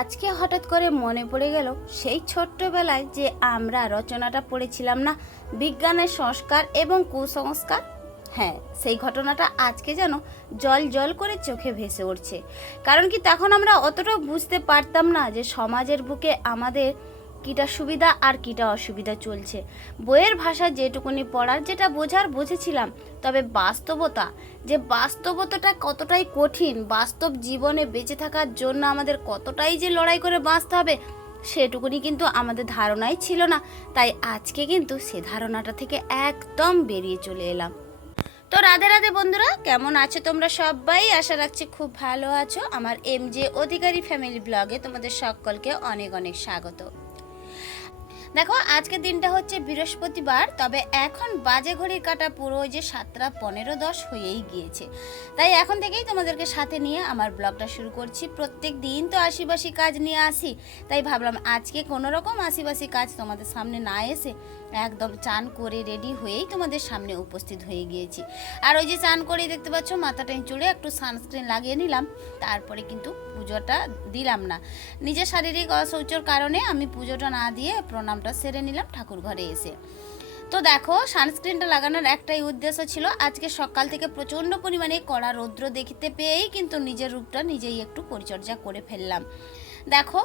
আজকে হঠাৎ করে মনে পড়ে গেল সেই ছোট্টবেলায় যে আমরা রচনাটা পড়েছিলাম না, বিজ্ঞানের সংস্কার এবং কুসংস্কার। হ্যাঁ, সেই ঘটনাটা আজকে যেন জল জল করে চোখে ভেসে উঠছে। কারণ কি, তখন আমরা অতটা বুঝতে পারতাম না যে সমাজের বুকে আমাদের কীটা সুবিধা আর কীটা অসুবিধা চলছে। বইয়ের ভাষা যেটুকুনি পড়ার, যেটা বোঝার বুঝেছিলাম, তবে বাস্তবতাটা কতটাই কঠিন, বাস্তব জীবনে বেঁচে থাকার জন্য আমাদের কতটাই যে লড়াই করে বাঁচতে হবে, সেটুকুনি কিন্তু আমাদের ধারণাই ছিল না। তাই আজকে কিন্তু সে ধারণাটা থেকে একদম বেরিয়ে চলে এলাম। তো রাধে রাধে বন্ধুরা, কেমন আছো তোমরা সবাই? আশা রাখছি খুব ভালো আছো। আমার MJ অধিকারী ফ্যামিলি ব্লগে তোমাদের সকলকে অনেক অনেক স্বাগত। দেখো, আজকের দিনটা হচ্ছে বৃহস্পতিবার, তবে এখন বাজে ঘড়ির কাঁটা পুরো ওই যে 7টা 15-10 হয়েই গিয়েছে। তাই এখন থেকেই তোমাদেরকে সাথে নিয়ে আমার ব্লগটা শুরু করছি। প্রত্যেক দিন তো আশিবাসী কাজ নিয়ে আসি, তাই ভাবলাম আজকে কোনো রকম আশিবাসী কাজ তোমাদের সামনে না এসে একদম চান করে রেডি হয়েই তোমাদের সামনে উপস্থিত হয়ে গিয়েছি। আর ওই যে চান করে দেখতে পাচ্ছ মাথাটা চুলে একটু সানস্ক্রিন লাগিয়ে নিলাম, তারপরে কিন্তু পুজোটা দিলাম না। নিজের শারীরিক অসৌচর কারণে আমি পুজোটা না দিয়ে প্রণামটা সেরে নিলাম ঠাকুর ঘরে এসে। তো দেখো, সানস্ক্রিনটা লাগানোর একটাই উদ্দেশ্য ছিল, আজকে সকাল থেকে প্রচণ্ড পরিমাণে কড়া রৌদ্র দেখতে পেয়েই কিন্তু নিজের রূপটা নিজেই একটু পরিচর্যা করে ফেললাম। দেখো,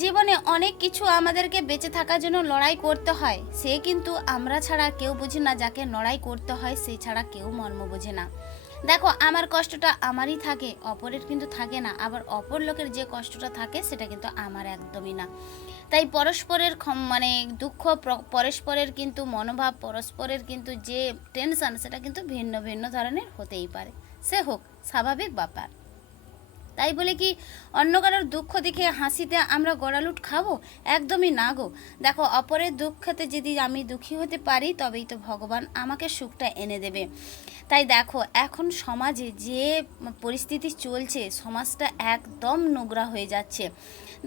জীবনে অনেক কিছু আমাদেরকে বেঁচে থাকার জন্য লড়াই করতে হয়, সে কিন্তু আমরা ছাড়া কেউ বুঝি না। যাকে লড়াই করতে হয় সে ছাড়া কেউ মর্ম বোঝে না। দেখো, আমার কষ্টটা আমারই থাকে, অপরের কিন্তু থাকে না। আবার অপর লোকের যে কষ্টটা থাকে সেটা কিন্তু আমার একদমই না। তাই পরস্পরের দুঃখ, পরস্পরের কিন্তু মনোভাব, পরস্পরের কিন্তু যে টেনশন, সেটা কিন্তু ভিন্ন ভিন্ন ধরনের হতেই পারে, সে হোক স্বাভাবিক ব্যাপার। তাই বলে কি অন্য কারোর দুঃখ দেখে হাসিতে আমরা গড়ালুট খাবো? একদমই না গো। দেখো, অপরের দুঃখতে যদি আমি দুঃখী হতে পারি, তবেই তো ভগবান আমাকে সুখটা এনে দেবে। তাই দেখো, এখন সমাজে যে পরিস্থিতি চলছে, সমাজটা একদম নোংরা হয়ে যাচ্ছে।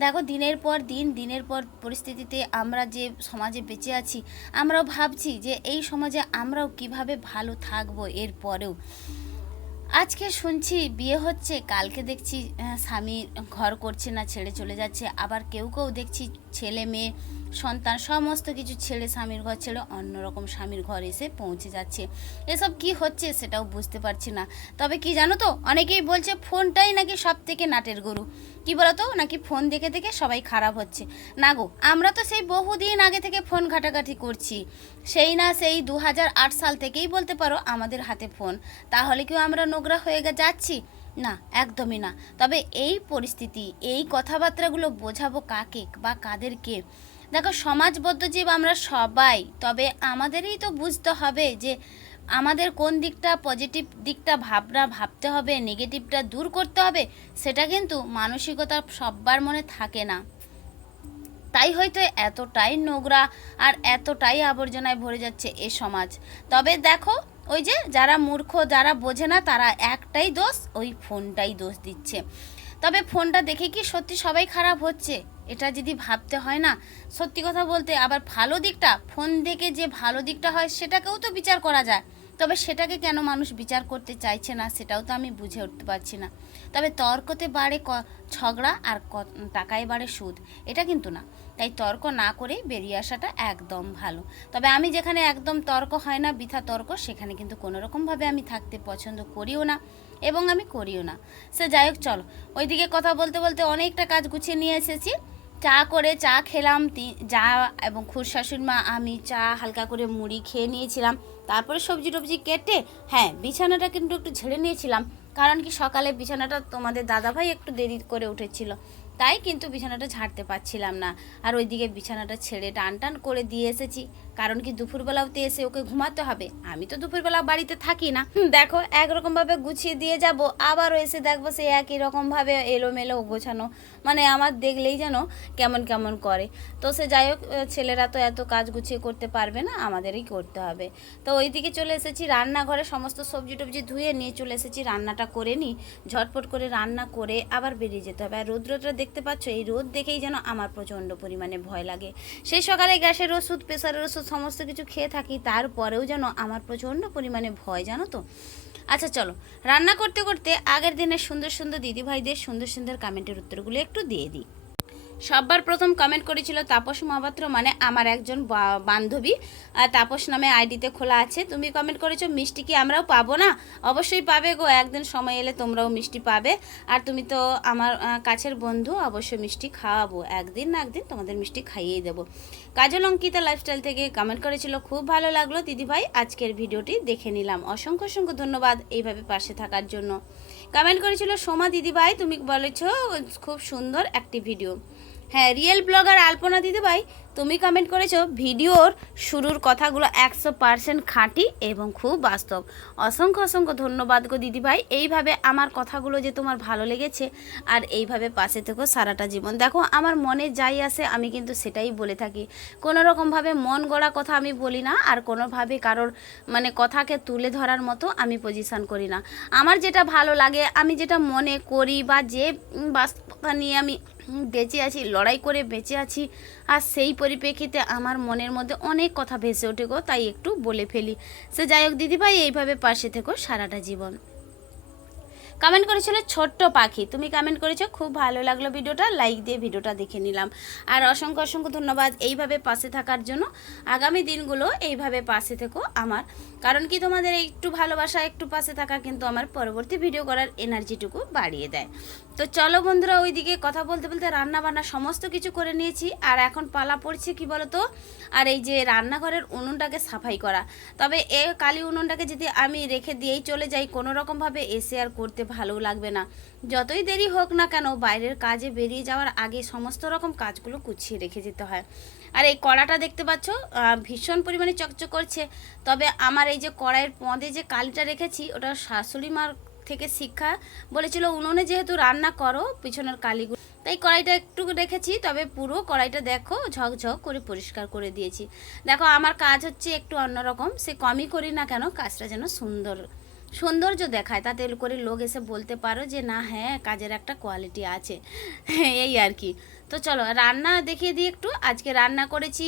দেখো, দিনের পর পরিস্থিতিতে আমরা যে সমাজে বেঁচে আছি, আমরাও ভাবছি যে এই সমাজে আমরাও কিভাবে ভালো থাকবো এর পরেও। আজকে শুনছি বিয়ে হচ্ছে, কালকে দেখছি স্বামী ঘর করছে না, ছেড়ে চলে যাচ্ছে। আবার কেউ দেখছি ছেলে মেয়ে সন্তান সমস্ত কিছু ছেড়ে, স্বামীর ঘর ছেড়ে অন্যরকম স্বামীর ঘর এসে পৌঁছে যাচ্ছে। এসব কি হচ্ছে সেটাও বুঝতে পারছি না। তবে কি জানো তো, অনেকেই বলছে ফোনটাই নাকি সব থেকে নাটের গরু। কি বলতো, নাকি ফোন দেখে দেখে সবাই খারাপ হচ্ছে। না গো, আমরা তো সেই বহুদিন আগে থেকে ফোন ঘাটাঘাটি করছি। সেই 2008 সাল থেকেই বলতে পারো আমাদের হাতে ফোন। তাহলে কেউ আমরা নোংরা হয়ে যাচ্ছি? না, একদমই না। তবে এই পরিস্থিতি, এই কথাবার্তাগুলো বোঝাবো কাকে বা কাদেরকে? দেখো, সমাজবদ্ধ জীব আমরা সবাই, তবে আমাদেরই তো বুঝতে হবে যে আমাদের কোন দিকটা, পজিটিভ দিকটা ভাবতে হবে, নেগেটিভটা দূর করতে হবে। সেটা কিন্তু মানসিকতা সবার মনে থাকে না। তাই হয়তো এতটাই নোংরা আর এতটাই আবর্জনায় ভরে যাচ্ছে এ সমাজ। তবে দেখো, ওই যে যারা মূর্খ, যারা বোঝে না, তারা একটাই দোষ, ওই ফোনটাই দোষ দিচ্ছে। তবে ফোনটা দেখে কি সত্যি সবাই খারাপ হচ্ছে? এটা যদি ভাবতে হয় না, সত্যি কথা বলতে, আবার ভালো দিকটা, ফোন দেখে যে ভালো দিকটা হয় সেটাকেও তো বিচার করা যায়। তবে সেটাকে কেন মানুষ বিচার করতে চাইছে না, সেটাও তো আমি বুঝে উঠতে পারছি না। তবে তর্কতে বাড়ে ঝগড়া, আর টাকায় বাড়ে সুদ, এটা কিন্তু না। তাই তর্ক না করেই বেরিয়ে আসাটা একদম ভালো। তবে আমি যেখানে একদম তর্ক হয় না, বৃথা তর্ক, সেখানে কিন্তু কোনোরকমভাবে আমি থাকতে পছন্দ করিও না, এবং আমি করিও না। সে যাই হোক, চলো, ওইদিকে কথা বলতে বলতে অনেকটা কাজ গুছিয়ে নিয়ে এসেছি। চা খেলাম, যা এবং খুড়শাশুড়ি মা, আমি চা হালকা করে মুড়ি খেয়ে নিয়েছিলাম। তারপরে সবজি টবজি কেটে, হ্যাঁ, বিছানাটা কিন্তু একটু ঝেড়ে নিয়েছিলাম। কারণ কি, সকালে বিছানাটা তোমাদের দাদাভাই একটু দেরি করে উঠেছিল, তাই কিন্তু বিছানাটা ঝাড়তে পারছিলাম না। আর ওইদিকে বিছানাটা ছেড়ে টান টান করে দিয়ে এসেছি। কারণ কি, দুপুরবেলাতে এসে ওকে ঘুমাতে হবে, আমি তো দুপুরবেলা বাড়িতে থাকি না। দেখো, একরকমভাবে গুছিয়ে দিয়ে যাব, আবারও এসে দেখবো সে একই রকমভাবে এলোমেলো গোছানো। আমার দেখলেই যেন কেমন কেমন করে। তো সে যাই হোক, ছেলেরা তো এত কাজ গুছিয়ে করতে পারবে না, আমাদেরই করতে হবে। তো ওইদিকে চলে এসেছি রান্নাঘরে, সমস্ত সবজি টবজি ধুয়ে নিয়ে চলে এসেছি, রান্নাটা করে নিই। ঝটপট করে রান্না করে আবার বেরিয়ে যেতে হবে। আর রৌদ্রটা দেখতে পাচ্ছ, এই রোদ দেখেই যেন আমার প্রচণ্ড পরিমাণে ভয় লাগে। সেই সকালে গ্যাসের ওষুধ, প্রেশারের ওষুধ সমস্ত কিছু খেয়ে থাকি, তারপরেও যেন আমার প্রচণ্ড পরিমাণে ভয়, জানো তো। আচ্ছা চলো, রান্না করতে করতে আগের দিনের সুন্দর সুন্দর দিদিভাইদের সুন্দর সুন্দর কমেন্টের উত্তরগুলো একটু দিয়ে দিই। সবার প্রথম কমেন্ট করেছিল তাপস মহাপাত্র, মানে আমার একজন বান্ধবী, তাপস নামে আইডিতে খোলা আছে। তুমি কমেন্ট করেছো মিষ্টি কি আমরাও পাবো না? অবশ্যই পাবে গো, একদিন সময় এলে তোমরাও মিষ্টি পাবে। আর তুমি তো আমার কাছের বন্ধু, অবশ্যই মিষ্টি খাওয়াবো, একদিন না একদিন তোমাদের মিষ্টি খাইয়েই দেবো। কাজল অঙ্কিতা লাইফস্টাইল থেকে কমেন্ট করেছিল খুব ভালো লাগলো দিদিভাই, আজকের ভিডিওটি দেখে নিলাম, অসংখ্য অসংখ্য ধন্যবাদ এইভাবে পাশে থাকার জন্য। কমেন্ট করেছিল সোমা দিদিভাই, তুমি বলেছো খুব সুন্দর একটি ভিডিও। হ্যাঁ, রিয়েল ব্লগার আলপনা দিদিভাই, তুমি কমেন্ট করেছো ভিডিওর শুরুর কথাগুলো 100% খাঁটি এবং খুব বাস্তব। অসংখ্য অসংখ্য ধন্যবাদ গো দিদিভাই, এইভাবে আমার কথাগুলো যে তোমার ভালো লেগেছে আর এইভাবে পাশে থেকো সারাটা জীবন। দেখো আমার মনে যাই আসে আমি কিন্তু সেটাই বলে থাকি, কোনো রকমভাবে মন গড়া কথা আমি বলি না, আর কোনোভাবে কারোর মানে কথাকে তুলে ধরার মতো আমি পজিশান করি না। আমার যেটা ভালো লাগে, আমি যেটা মনে করি, বা যে বাস্তবতা নিয়ে আমি বেঁচে আছি, লড়াই করে বেঁচে আছি, আর সেই পরিপ্রেক্ষিতে আমার মনের মধ্যে অনেক কথা ভেসে ওঠে গো, তাই একটু বলে ফেলি। সে যাই হোক দিদিভাই, এইভাবে পাশে থেকো সারাটা জীবন। কমেন্ট করেছিল ছোট্ট পাখি, তুমি কমেন্ট করেছো খুব ভালো লাগলো ভিডিওটা, লাইক দিয়ে ভিডিওটা দেখে নিলাম। আর অসংখ্য অসংখ্য ধন্যবাদ এইভাবে পাশে থাকার জন্য। আগামী দিনগুলো এইভাবে পাশে থেকো আমার, কারণ কি তোমাদের একটু ভালোবাসা, একটু পাশে থাকা কিন্তু আমার পরবর্তী ভিডিও করার এনার্জিটুকু বাড়িয়ে দেয়। তো চলো বন্ধুরা, ওইদিকে কথা বলতে বলতে রান্না বান্না সমস্ত কিছু করে নিয়েছি, আর এখন পালা পড়ছে কি বলতো, আর এই যে রান্নাঘরের উনুনটাকে সাফাই করা। তবে এ কালি উনুনটাকে যদি আমি রেখে দিয়েই চলে যাই, কোনো রকমভাবে এসে আর করতে ভালো লাগবে না। যতই দেরি হোক না কেন, বাইরের কাজে বেরিয়ে যাওয়ার আগে সমস্ত রকম কাজগুলো গুছিয়ে রেখে যেতে হয়। আর এই কড়াটা দেখতে পাচ্ছ ভীষণ পরিমাণে চকচক করছে। তবে আমার এই যে কড়াইয়ের পদে যে কালিটা রেখেছি, ওটা শাশুড়ি মার থেকে শিক্ষা, বলেছিল উনুনে যেহেতু রান্না করো পিছনের কালিগুলো, তাই কড়াইটা একটু রেখেছি। তবে পুরো কড়াইটা দেখো ঝকঝক করে পরিষ্কার করে দিয়েছি। দেখো আমার কাজ হচ্ছে একটু অন্যরকম, সে কমই করি না কেন কাজটা যেন সৌন্দর্য দেখায়, তাতে করে লোক এসে বলতে পারো যে না হ্যাঁ কাজের একটা কোয়ালিটি আছে, এই আর কি। তো চলো রান্না দেখিয়ে দিই একটু। আজকে রান্না করেছি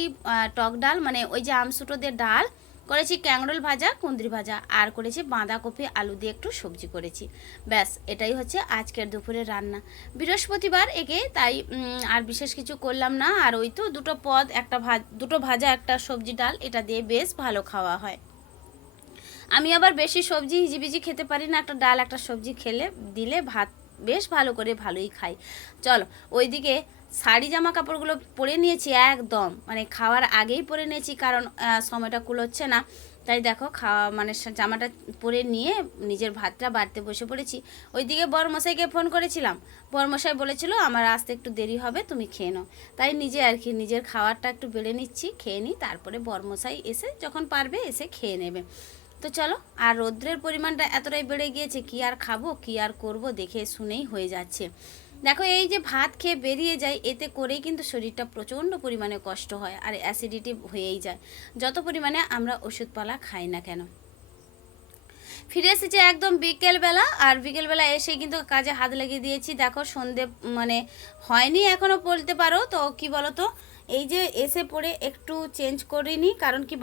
টক ডাল, মানে ওই যে আমসুটো দিয়ে ডাল করেছি, ক্যাংরোল ভাজা, কুঁদরি ভাজা, আর করেছি বাঁধাকপি আলু দিয়ে একটু সবজি করেছি। ব্যাস এটাই হচ্ছে আজকের দুপুরের রান্না। বৃহস্পতিবার একে, তাই আর বিশেষ কিছু করলাম না। আর ওই তো দুটো ভাজা একটা সবজি ডাল, এটা দিয়ে বেশ ভালো খাওয়া হয়। আমি আবার বেশি সবজি হিজিবিজি খেতে পারি না, একটা ডাল একটা সবজি খেলে দিলে ভাত বেশ ভালো করে ভালোই খাই। চলো ওইদিকে শাড়ি জামা কাপড়গুলো পরে নিয়েছি, একদম মানে খাওয়ার আগেই পরে নিয়েছি, কারণ সময়টা কুলোচ্ছে না। তাই দেখো মানে জামাটা পরে নিয়ে নিজের ভাতটা বাড়তে বসে পড়েছি। ওইদিকে বরমশাইকে ফোন করেছিলাম, বরমশাই বলেছিল আমার আসতে একটু দেরি হবে, তুমি খেয়ে নাও। তাই নিজে আর কি নিজের খাওয়ারটা একটু বেড়ে নিচ্ছি, খেয়ে নিই, তারপরে বরমশাই এসে যখন পারবে এসে খেয়ে নেবে। তো চলো, আর রৌদ্রের পরিমাণটা এতটাই বেড়ে গিয়েছে, কি আর খাবো কি আর করব, দেখে শুনেই হয়ে যাচ্ছে। দেখো এই যে ভাত খেয়ে বেরিয়ে যায়, এতে করেই কিন্তু শরীরটা প্রচণ্ড পরিমাণে কষ্ট হয়, আর অ্যাসিডিটি হয়েই যায় যত পরিমাণে আমরা ওষুধপালা খাই না কেন। ফিরে এসেছে একদম বিকেলবেলা, আর বিকেলবেলা এসে কিন্তু কাজে হাত লাগিয়ে দিয়েছি। দেখো সন্ধে মানে হয়নি এখনও বলতে পারো। তো কি বলো তো, এই যে এসে পড়ে একটু চেঞ্জ করিনি, কারণ কি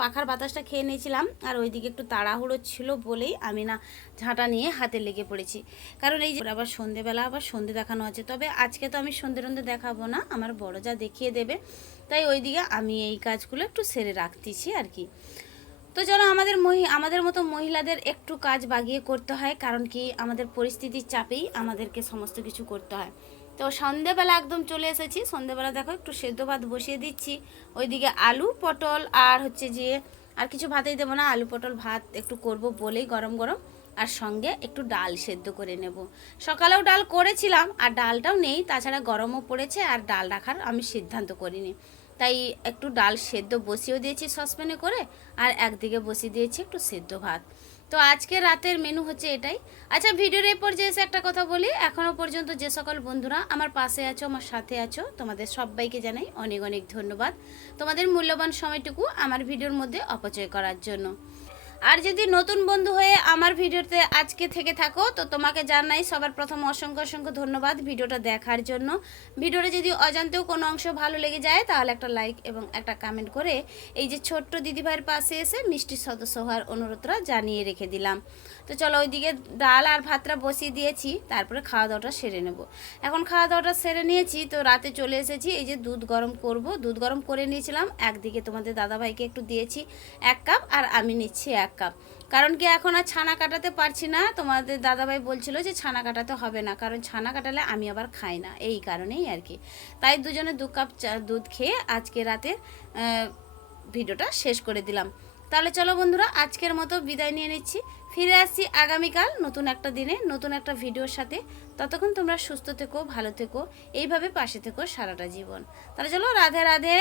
পাখার বাতাসটা খেয়ে নিয়েছিলাম, আর ওইদিকে একটু তাড়াহুড়ো ছিল বলেই আমি না ঝাঁটা নিয়ে হাতে লেগে পড়েছি। কারণ এই যে আবার সন্ধেবেলা আবার সন্ধে দেখানো আছে, তবে আজকে তো আমি সন্ধে দেখাবো না, আমার বড় যা দেখিয়ে দেবে, তাই ওইদিকে আমি এই কাজগুলো একটু সেরে রাখতেছি আর কি। তো চলো আমাদের মতো মহিলাদের একটু কাজ বাগিয়ে করতে হয়, কারণ কি আমাদের পরিস্থিতির চাপেই আমাদেরকে সমস্ত কিছু করতে হয়। তো সন্ধেবেলা একদম চলে এসেছি, সন্ধেবেলা দেখো একটু সেদ্ধ ভাত বসিয়ে দিচ্ছি। ওইদিকে আলু পটল আর হচ্ছে যে আর কিছু ভাতেই দেবো না, আলু পটল ভাত একটু করব বলেই গরম গরম, আর সঙ্গে একটু ডাল সেদ্ধ করে নেব। সকালেও ডাল করেছিলাম আর ডালটাও নেই, তাছাড়া গরমও পড়েছে আর ডাল রাখার আমি সিদ্ধান্ত করিনি, তাই একটু ডাল সেদ্ধ বসিয়েও দিয়েছি সসপ্যানে করে, আর একদিকে বসিয়ে দিয়েছি একটু সেদ্ধ ভাত। তো আজকে রাতের মেনু হচ্ছে এটাই। আচ্ছা ভিডিওর এই পর্যায়ে এসে একটা কথা বলি, এখনও পর্যন্ত যে সকল বন্ধুরা আমার পাশে আছো, আমার সাথে আছো, তোমাদের সবাইকে জানাই অনেক অনেক ধন্যবাদ তোমাদের মূল্যবান সময়টুকু আমার ভিডিওর মধ্যে অপচয় করার জন্য। আর যদি নতুন বন্ধু হয়ে আমার ভিডিওতে আজকে থেকে থাকো তো তোমাকে জানাই সবার প্রথম অসংখ্য অসংখ্য ধন্যবাদ ভিডিওটা দেখার জন্য। ভিডিওটা যদি অজান্তেও কোনো অংশ ভালো লেগে যায় তাহলে একটা লাইক এবং একটা কমেন্ট করে এই যে ছোট্ট দিদিভাইয়ের পাশে এসে মিষ্টির সদস্য হওয়ার অনুরোধটা জানিয়ে রেখে দিলাম। তো চলো ওইদিকে ডাল আর ভাতটা বসিয়ে দিয়েছি, তারপরে খাওয়া দাওয়াটা সেরে নেব। এখন খাওয়া দাওয়াটা সেরে নিয়েছি, তো রাতে চলে এসেছি। এই যে দুধ গরম করব, দুধ গরম করে নিয়েছিলাম। একদিকে তোমাদের দাদাভাইকে একটু দিয়েছি 1 কাপ, আর আমি নিচ্ছি 1 কাপ। কারণ কি এখন আর ছানা কাটাতে পারছি না, তোমাদের দাদাভাই বলছিল যে ছানা কাটাতে হবে না, কারণ ছানা কাটালে আমি আবার খাই না, এই কারণেই আর কি। তাই দুজনে 2 কাপ দুধ খেয়ে আজকে রাতে ভিডিওটা শেষ করে দিলাম। তাহলে চলো বন্ধুরা, আজকের মতো বিদায় নিয়ে নিচ্ছি। ফিরে আসছি আগামীকাল নতুন একটা দিনে নতুন একটা ভিডিওর সাথে। ততক্ষণ তোমরা সুস্থ থেকো, ভালো থেকো, এইভাবে পাশে থেকো সারাটা জীবন। তাহলে চলো, রাধে রাধে।